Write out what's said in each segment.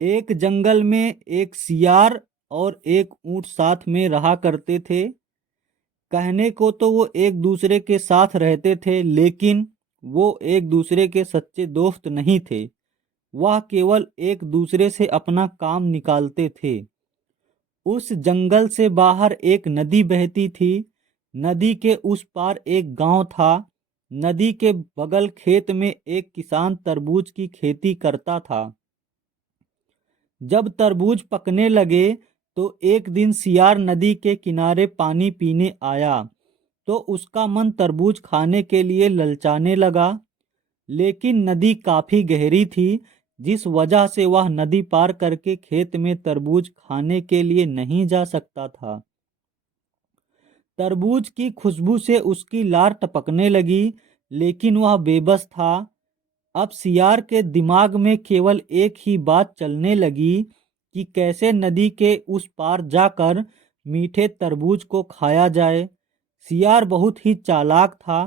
एक जंगल में एक सियार और एक ऊंट साथ में रहा करते थे। कहने को तो वो एक दूसरे के साथ रहते थे, लेकिन वो एक दूसरे के सच्चे दोस्त नहीं थे। वह केवल एक दूसरे से अपना काम निकालते थे। उस जंगल से बाहर एक नदी बहती थी। नदी के उस पार एक गांव था। नदी के बगल खेत में एक किसान तरबूज की खेती करता था। जब तरबूज पकने लगे तो एक दिन सियार नदी के किनारे पानी पीने आया, तो उसका मन तरबूज खाने के लिए ललचाने लगा। लेकिन नदी काफी गहरी थी, जिस वजह से वह नदी पार करके खेत में तरबूज खाने के लिए नहीं जा सकता था। तरबूज की खुशबू से उसकी लार टपकने लगी, लेकिन वह बेबस था। अब सियार के दिमाग में केवल एक ही बात चलने लगी कि कैसे नदी के उस पार जाकर मीठे तरबूज को खाया जाए। सियार बहुत ही चालाक था।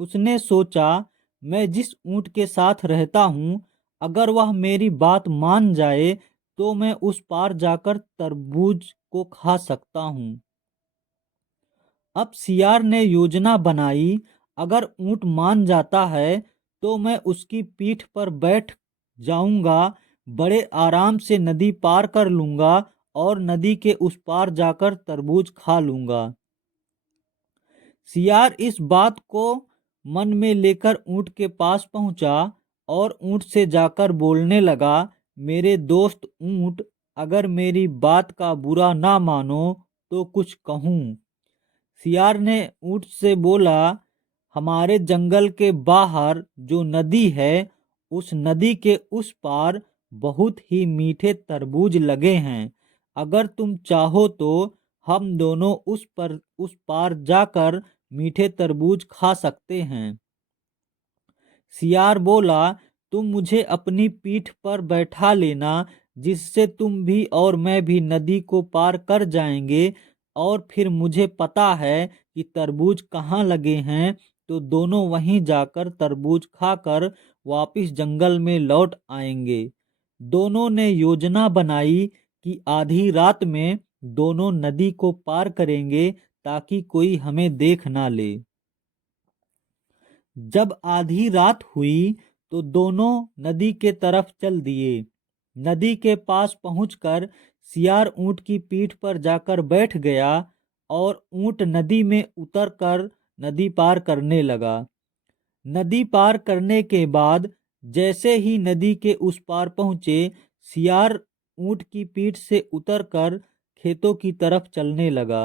उसने सोचा, मैं जिस ऊंट के साथ रहता हूँ, अगर वह मेरी बात मान जाए तो मैं उस पार जाकर तरबूज को खा सकता हूँ। अब सियार ने योजना बनाई, अगर ऊंट मान जाता है तो मैं उसकी पीठ पर बैठ जाऊंगा, बड़े आराम से नदी पार कर लूंगा और नदी के उस पार जाकर तरबूज खा लूंगा। सियार इस बात को मन में लेकर ऊंट के पास पहुंचा और ऊंट से जाकर बोलने लगा, मेरे दोस्त ऊंट, अगर मेरी बात का बुरा ना मानो तो कुछ कहूँ। सियार ने ऊंट से बोला, हमारे जंगल के बाहर जो नदी है, उस नदी के उस पार बहुत ही मीठे तरबूज लगे हैं। अगर तुम चाहो तो हम दोनों उस पार जाकर मीठे तरबूज खा सकते हैं। सियार बोला, तुम मुझे अपनी पीठ पर बैठा लेना, जिससे तुम भी और मैं भी नदी को पार कर जाएंगे, और फिर मुझे पता है कि तरबूज कहाँ लगे हैं, तो दोनों वहीं जाकर तरबूज खाकर वापिस जंगल में लौट आएंगे। दोनों ने योजना बनाई कि आधी रात में दोनों नदी को पार करेंगे, ताकि कोई हमें देख ना ले। जब आधी रात हुई तो दोनों नदी के तरफ चल दिए। नदी के पास पहुंचकर सियार ऊंट की पीठ पर जाकर बैठ गया और ऊंट नदी में उतरकर नदी पार करने लगा। नदी पार करने के बाद जैसे ही नदी के उस पार पहुंचे, सियार ऊंट की पीठ से उतरकर खेतों की तरफ चलने लगा।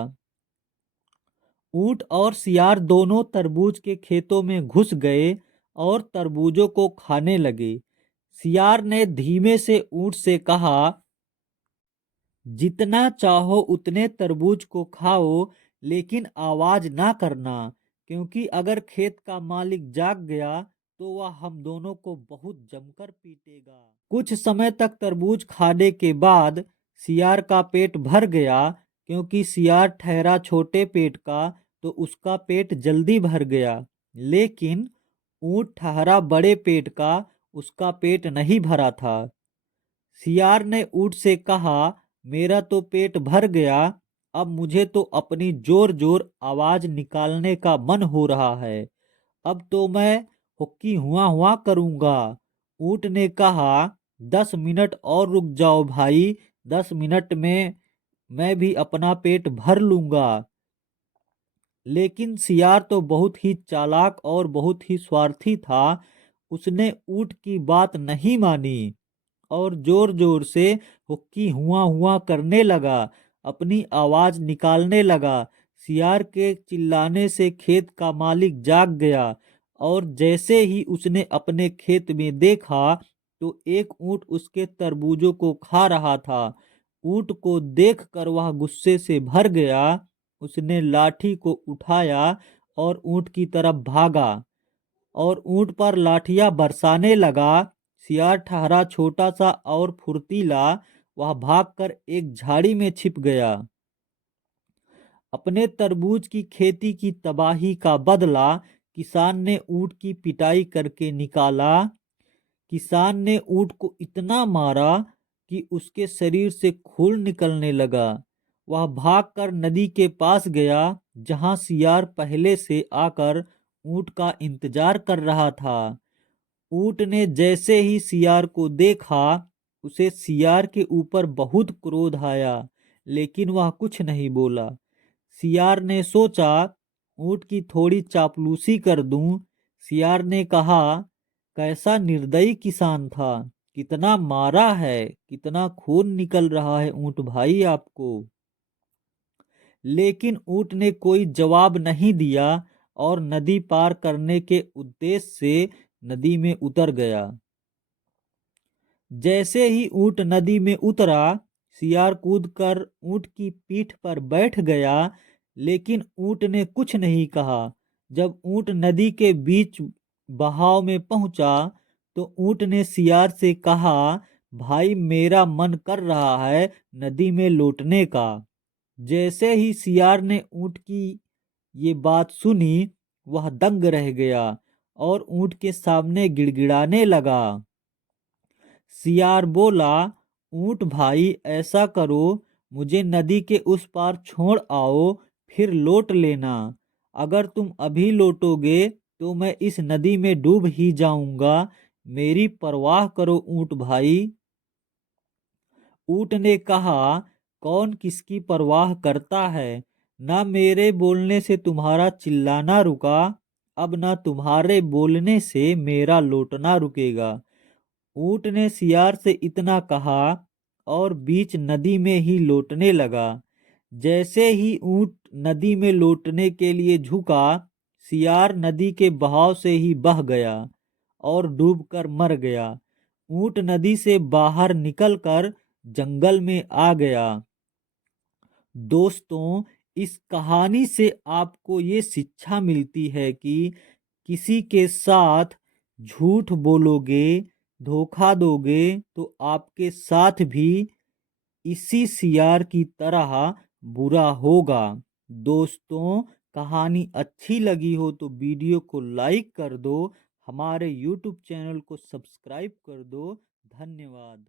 ऊंट और सियार दोनों तरबूज के खेतों में घुस गए और तरबूजों को खाने लगे। सियार ने धीमे से ऊंट से कहा, जितना चाहो उतने तरबूज को खाओ, लेकिन आवाज ना करना, क्योंकि अगर खेत का मालिक जाग गया तो वह हम दोनों को बहुत जमकर पीटेगा। कुछ समय तक तरबूज खाने के बाद सियार का पेट भर गया। क्योंकि सियार ठहरा छोटे पेट का, तो उसका पेट जल्दी भर गया। लेकिन ऊंट ठहरा बड़े पेट का, उसका पेट नहीं भरा था। सियार ने ऊंट से कहा, मेरा तो पेट भर गया, अब मुझे तो अपनी जोर जोर आवाज निकालने का मन हो रहा है। अब तो मैं हुक्की हुआ हुआ करूंगा। ऊंट ने कहा, 10 मिनट और रुक जाओ भाई, 10 मिनट में मैं भी अपना पेट भर लूंगा। लेकिन सियार तो बहुत ही चालाक और बहुत ही स्वार्थी था। उसने ऊंट की बात नहीं मानी और जोर जोर से हुक्की हुआ हुआ करने लगा, अपनी आवाज निकालने लगा। सियार के चिल्लाने से खेत का मालिक जाग गया और जैसे ही उसने अपने खेत में देखा तो एक ऊंट उसके तरबूजों को खा रहा था। ऊंट को देखकर वह गुस्से से भर गया। उसने लाठी को उठाया और ऊंट की तरफ भागा और ऊंट पर लाठियां बरसाने लगा। सियार ठहरा छोटा सा और फुर्तीला, वह भागकर एक झाड़ी में छिप गया। अपने तरबूज की खेती की तबाही का बदला किसान ने ऊंट की पिटाई करके निकाला। किसान ने ऊंट को इतना मारा कि उसके शरीर से खून निकलने लगा। वह भागकर नदी के पास गया जहां सियार पहले से आकर ऊंट का इंतजार कर रहा था। ऊंट ने जैसे ही सियार को देखा, उसे सियार के ऊपर बहुत क्रोध आया, लेकिन वह कुछ नहीं बोला। सियार ने सोचा, ऊंट की थोड़ी चापलूसी कर दूं। सियार ने कहा, कैसा निर्दयी किसान था, कितना मारा है, कितना खून निकल रहा है ऊंट भाई आपको। लेकिन ऊंट ने कोई जवाब नहीं दिया और नदी पार करने के उद्देश्य से नदी में उतर गया। जैसे ही ऊंट नदी में उतरा, सियार कूदकर ऊंट की पीठ पर बैठ गया, लेकिन ऊंट ने कुछ नहीं कहा। जब ऊंट नदी के बीच बहाव में पहुंचा, तो ऊंट ने सियार से कहा, भाई मेरा मन कर रहा है नदी में लौटने का। जैसे ही सियार ने ऊंट की ये बात सुनी, वह दंग रह गया और ऊंट के सामने गिड़गिड़ाने लगा। सियार बोला, ऊंट भाई ऐसा करो, मुझे नदी के उस पार छोड़ आओ, फिर लौट लेना। अगर तुम अभी लौटोगे तो मैं इस नदी में डूब ही जाऊंगा। मेरी परवाह करो ऊंट भाई। ऊंट ने कहा, कौन किसकी परवाह करता है। ना मेरे बोलने से तुम्हारा चिल्लाना रुका, अब ना तुम्हारे बोलने से मेरा लौटना रुकेगा। ऊंट ने सियार से इतना कहा और बीच नदी में ही लौटने लगा। जैसे ही ऊंट नदी में लौटने के लिए झुका, सियार नदी के बहाव से ही बह गया और डूबकर मर गया। ऊंट नदी से बाहर निकलकर जंगल में आ गया। दोस्तों, इस कहानी से आपको ये शिक्षा मिलती है कि किसी के साथ झूठ बोलोगे, धोखा दोगे, तो आपके साथ भी इसी सियार की तरह बुरा होगा। दोस्तों, कहानी अच्छी लगी हो तो वीडियो को लाइक कर दो, हमारे YouTube चैनल को सब्सक्राइब कर दो। धन्यवाद।